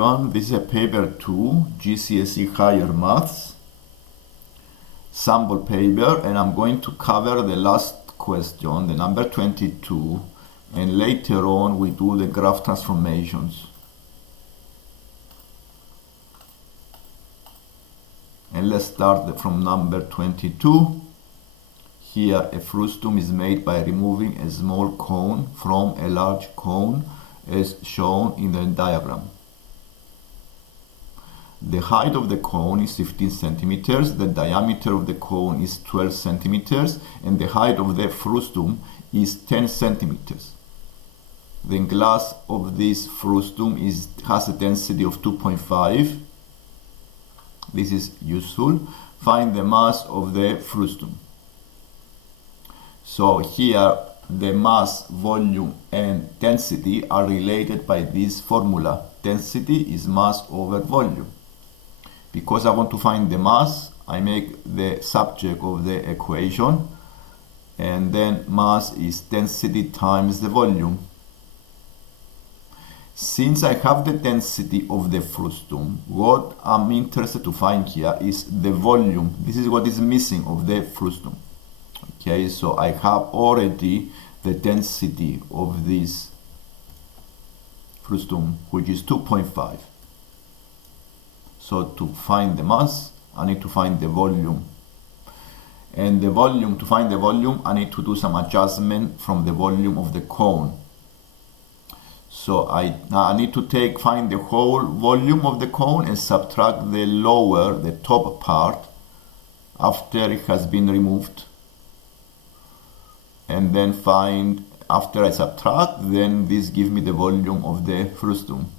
everyone, this is a paper 2, GCSE Higher Maths sample paper, and I'm going to cover the last question, the number 22, and later on we do the graph transformations. And let's start from number 22. Here a frustum is made by removing a small cone from a large cone as shown in the diagram. The height of the cone is 15 centimeters, the diameter of the cone is 12 centimeters, and the height of the frustum is 10 centimeters. The glass of this frustum has a density of 2.5. This is useful. Find the mass of the frustum. So here the mass, volume, and density are related by this formula. Density is mass over volume. Because I want to find the mass, I make the subject of the equation, and then mass is density times the volume. Since I have the density of the frustum, what I'm interested to find here is the volume. This is what is missing of the frustum. Okay, so I have already the density of this frustum, which is 2.5. So to find the mass, I need to find the volume. And the volume, to find the volume, I need to do some adjustment from the volume of the cone. So I need to find the whole volume of the cone and subtract the top part after it has been removed. And then after I subtract, then this gives me the volume of the frustum.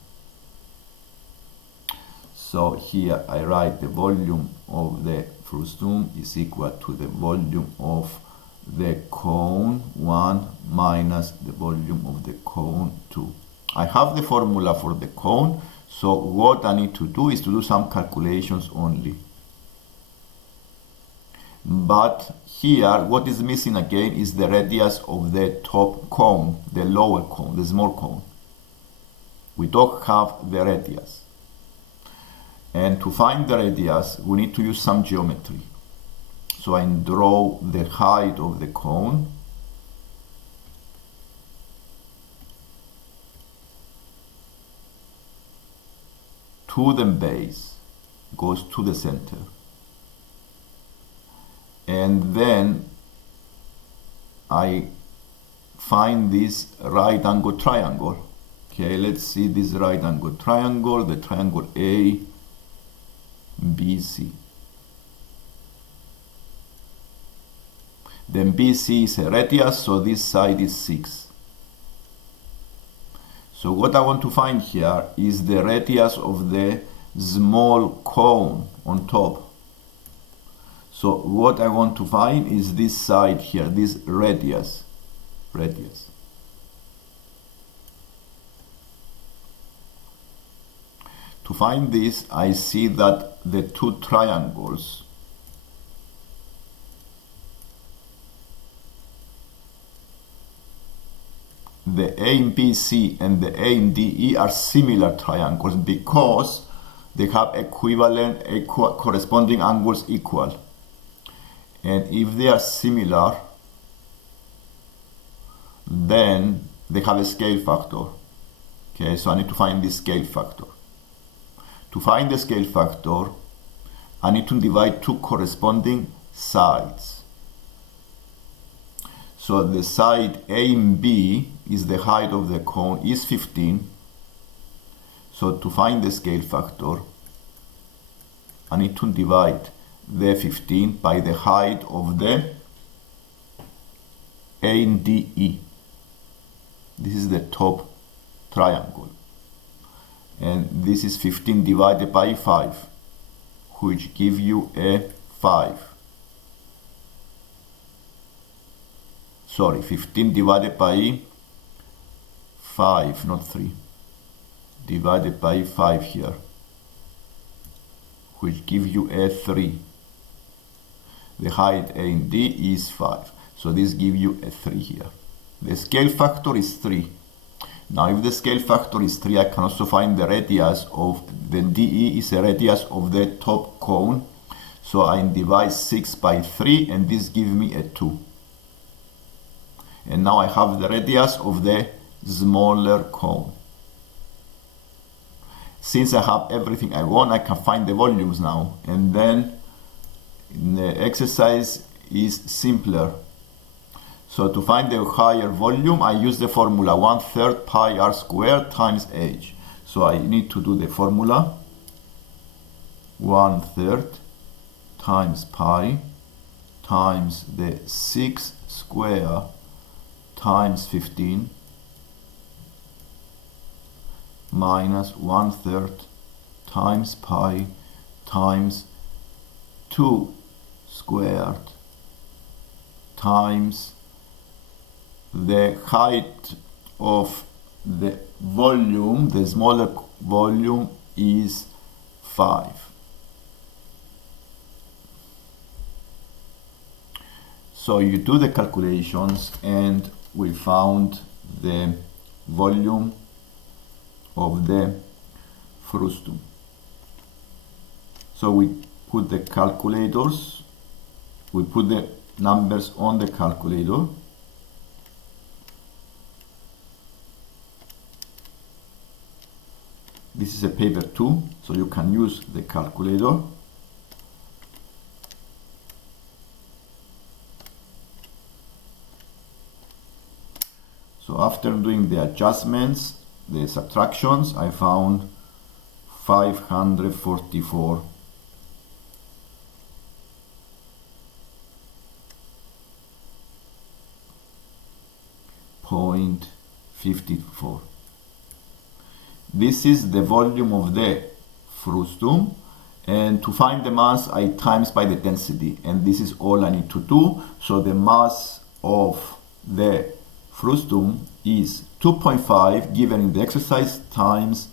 So here I write the volume of the frustum is equal to the volume of the cone 1 minus the volume of the cone 2. I have the formula for the cone, so what I need to do is to do some calculations only. But here what is missing again is the radius of the top cone, the lower cone, the small cone. We don't have the radius. And to find the radius, we need to use some geometry. So I draw the height of the cone. To the base, goes to the center. And then I find this right angle triangle. Okay, let's see this right angle triangle, the triangle A, BC. Then BC is a radius, so this side is 6. So what I want to find here is the radius of the small cone on top. So what I want to find is this side here, this radius. To find this, I see that the two triangles the A in BC and the A in DE are similar triangles because they have corresponding angles equal. And if they are similar, then they have a scale factor. Okay, so I need to find this scale factor. To find the scale factor, I need to divide two corresponding sides. So the side A and B is the height of the cone is 15. So to find the scale factor, I need to divide the 15 by the height of the A and DE. This is the top triangle. And this is 15 divided by 5, which gives you a 5. Sorry, 15 divided by 5, not 3. Divided by 5 here, which gives you a 3. The height A and D is 5. So this gives you a 3 here. The scale factor is 3. Now if the scale factor is 3, I can also find the radius of the DE is a radius of the top cone. So I divide 6 by 3 and this gives me a 2. And now I have the radius of the smaller cone. Since I have everything I want, I can find the volumes now. And then the exercise is simpler. So to find the higher volume, I use the formula 1/3 pi r squared times h. So I need to do the formula 1/3 times pi times the 6 square times 15 minus 1/3 times pi times 2 squared times the height of the volume, the smaller volume is 5. So you do the calculations and we found the volume of the frustum. So we put the calculators, we put the numbers on the calculator. This is a paper 2, so you can use the calculator. So after doing the adjustments, the subtractions, I found 544.54. This is the volume of the frustum, and to find the mass I times by the density, and this is all I need to do. So the mass of the frustum is 2.5 given in the exercise times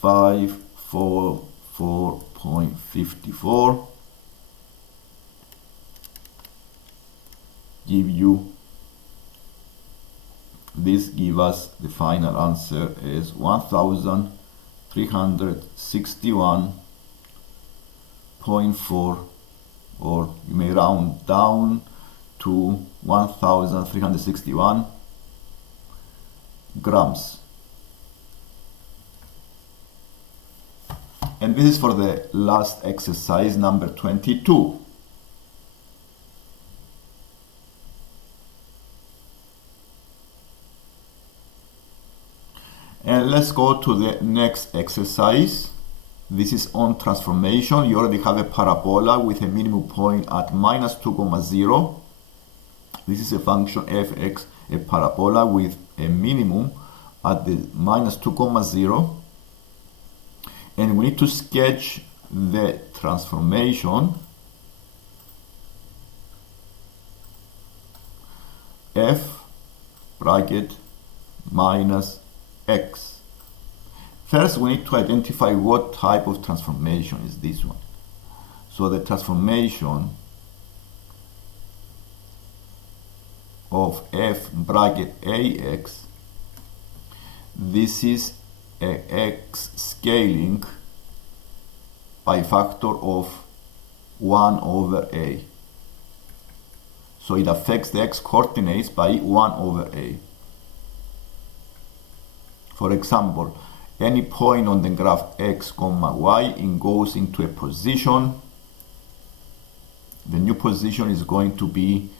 544.54 give you this. Give us the final answer is 1361.4, or you may round down to 1361 grams. And this is for the last exercise, number 22. And let's go to the next exercise. This is on transformation. You already have a parabola with a minimum point at -2,0. This is a function fx, a parabola with a minimum at the -2,0. And we need to sketch the transformation f bracket minus x. First, we need to identify what type of transformation is this one. So the transformation of f bracket ax, this is a x scaling by factor of 1 over a. So it affects the x coordinates by 1 over a. For example, any point on the graph x, y, it goes into a position. The new position is going to be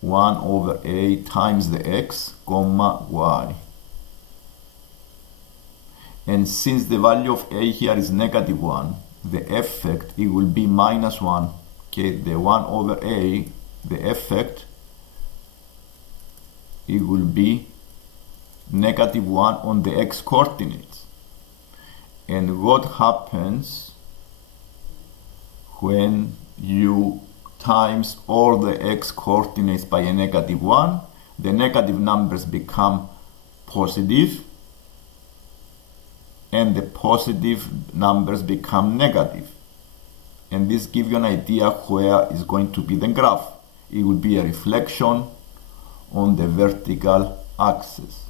1 over a times the x, y. And since the value of a here is -1, the effect, it will be -1. Okay, the 1 over a, the effect, it will be -1 on the x coordinates. And what happens when you times all the x coordinates by a -1? The negative numbers become positive and the positive numbers become negative. And this gives you an idea where is going to be the graph. It will be a reflection on the vertical axis.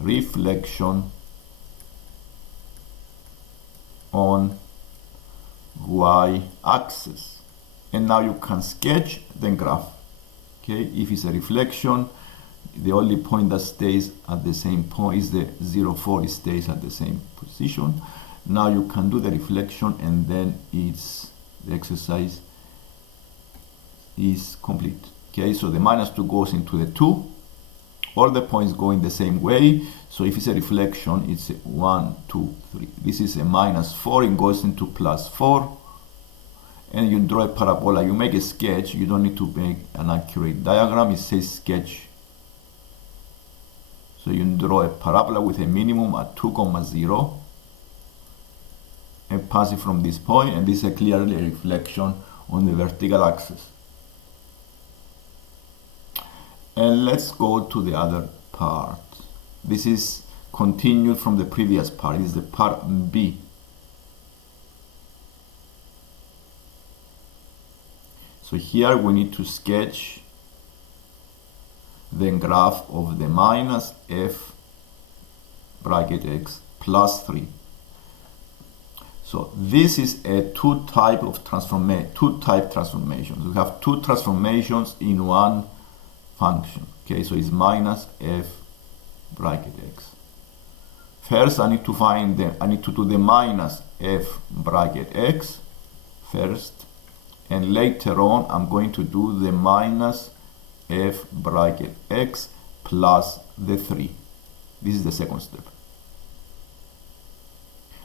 reflection on y-axis. And now you can sketch the graph. Okay, if it's a reflection, the only point that stays at the same point is the 0, 4, it stays at the same position. Now you can do the reflection, and then the exercise is complete. Okay, so the -2 goes into the 2. All the points go in the same way. So if it's a reflection, it's a 1, 2, 3. This is a -4, it goes into +4. And you draw a parabola. You make a sketch. You don't need to make an accurate diagram. It says sketch. So you draw a parabola with a minimum at 2,0 and pass it from this point, and this is clearly a reflection on the vertical axis. And let's go to the other part. This is continued from the previous part. This is the part B. So here we need to sketch the graph of the minus f bracket x plus 3. So this is a two-type transformations. We have two transformations in one function. Okay, so it's minus f bracket x. First, I need to do the minus f bracket x first, and later on I'm going to do the minus f bracket x plus the 3. This is the second step.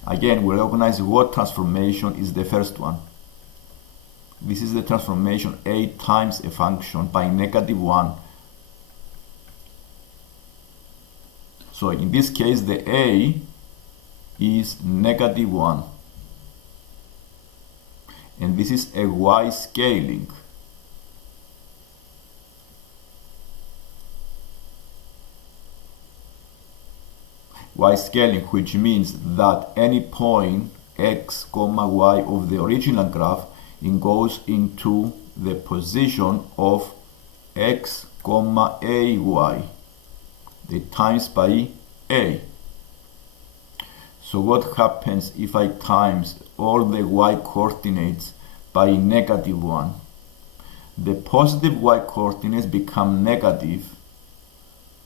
Again, we recognize what transformation is the first one. This is the transformation a times a function by -1. So in this case, the a is -1. And this is a y scaling. Y scaling, which means that any point x, y of the original graph, it goes into the position of x, ay, the times by a. So what happens if I times all the y coordinates by -1? The positive y coordinates become negative,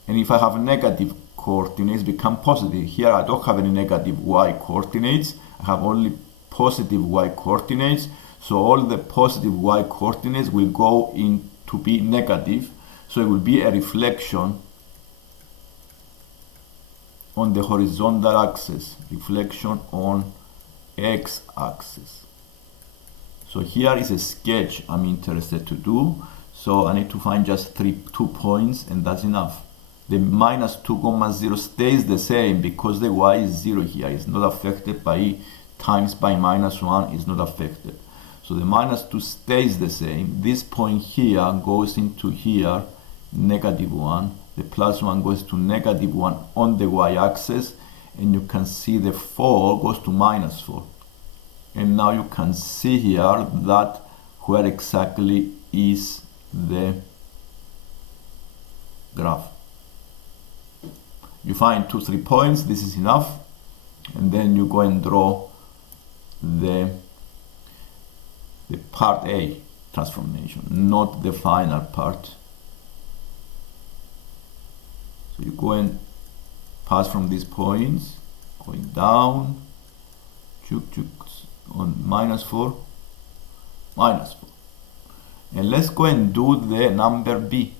and if I have negative coordinates become positive. Here I don't have any negative y coordinates, I have only positive y coordinates, so all the positive y coordinates will go in to be negative, so it will be a reflection on the horizontal axis, reflection on x-axis. So here is a sketch I'm interested to do, so I need to find just 2 points, and that's enough. The -2,0 stays the same because the y is 0 here. It's not affected by times by -1, is not affected. So the -2 stays the same. This point here goes into here, -1. The +1 goes to -1 on the y-axis, and you can see the 4 goes to -4. And now you can see here that where exactly is the graph. You find 2, 3 points, this is enough, and then you go and draw the part A transformation, not the final part. So you go and pass from these points, going down, on -4, -4. And let's go and do the number B.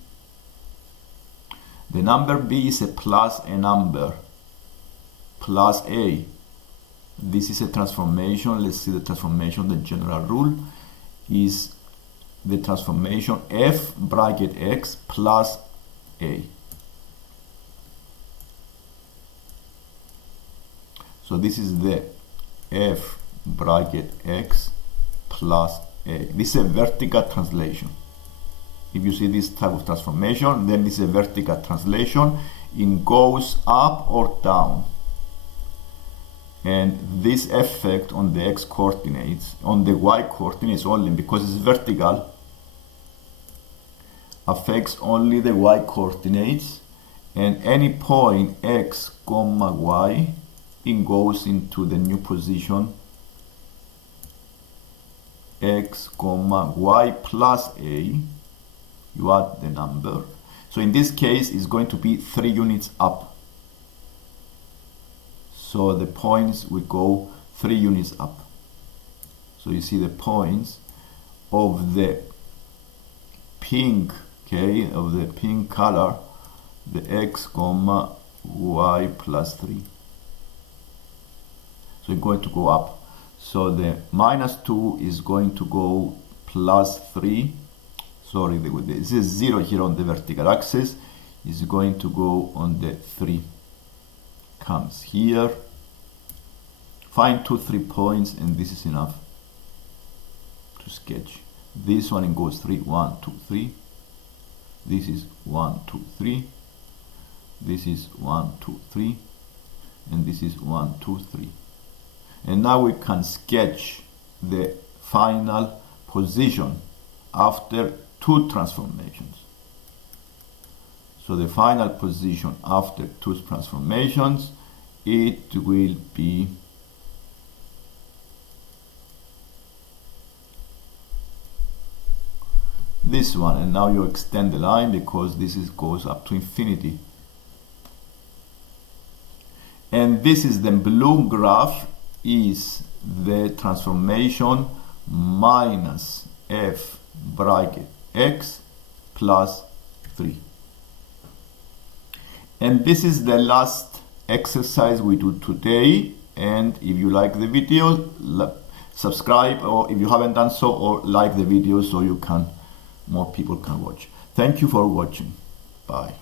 The number B is a plus a number, plus A. This is a transformation. Let's see the transformation. The general rule is the transformation f bracket x plus A. So this is the f bracket x plus A. This is a vertical translation. If you see this type of transformation, then this is a vertical translation. It goes up or down. And this effect on the x coordinates, on the y coordinates only, because it's vertical, affects only the y coordinates, and any point x comma y, it goes into the new position x comma y plus a. You add the number. So in this case, it's going to be 3 units up. So the points will go 3 units up. So you see the points of the pink, okay, of the pink color, the x comma y plus 3. So it's going to go up. So the minus 2 is going to go plus 3. Sorry, this is 0 here on the vertical axis. Is going to go on the 3. Comes here. Find 2, 3 points, and this is enough to sketch. This one goes 3, 1, 2, 3. This is 1, 2, 3. This is 1, 2, 3. And this is 1, 2, 3. And now we can sketch the final position after 2 transformations. So the final position after 2 transformations, it will be this one. And now you extend the line because this goes up to infinity. And this is the blue graph, is the transformation minus f bracket x plus 3. And this is the last exercise we do today. And if you like the video, subscribe, or if you haven't done so, or like the video so more people can watch. Thank you for watching. Bye.